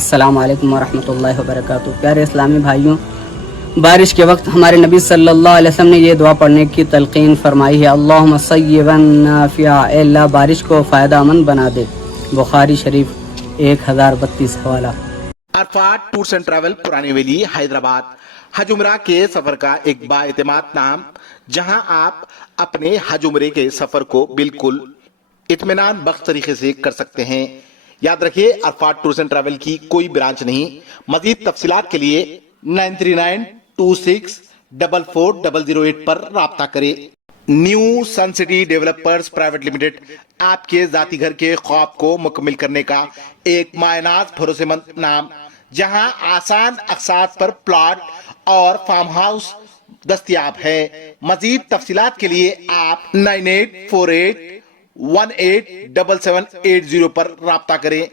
अस्सलाम वालेकुम वरहमतुल्लाहि वबरकातुहू। प्यारे इस्लामी भाइयों, बारिश के वक्त हमारे नबी सल्लल्लाहु अलैहि वसल्लम ने ये दुआ पढ़ने की तलकीन फरमाई है, अल्लाहुम्मा सय्यिबन नाफिआ, ए अल्लाह बारिश को फ़ायदामंद बना दे। बुखारी शरीफ 1032 हवाला। अरफात टूर्स एंड ट्रैवल पुरानी वेली हैदराबाद हज उम्रा के सफर का एक बाएतमाद नाम, जहां आप अपने हज उम्रे के सफर को बिल्कुल इत्मीनान बख्श तरीके से कर सकते हैं। याद रखिए, अरफात टूर्स एंड ट्रैवल की कोई ब्रांच नहीं। मजीद तफसीलात के लिए 9392644008 पर राब्ता करें। न्यू सन सिटी डेवलपर्स प्राइवेट लिमिटेड आपके जाती घर के ख्वाब को मुकम्मिल करने का एक मायनाज भरोसेमंद नाम, जहां आसान अकसात पर प्लॉट और फार्म हाउस दस्तयाब है। मजीद तफसीलात के लिए आप 9848187780 पर राब्ता करें।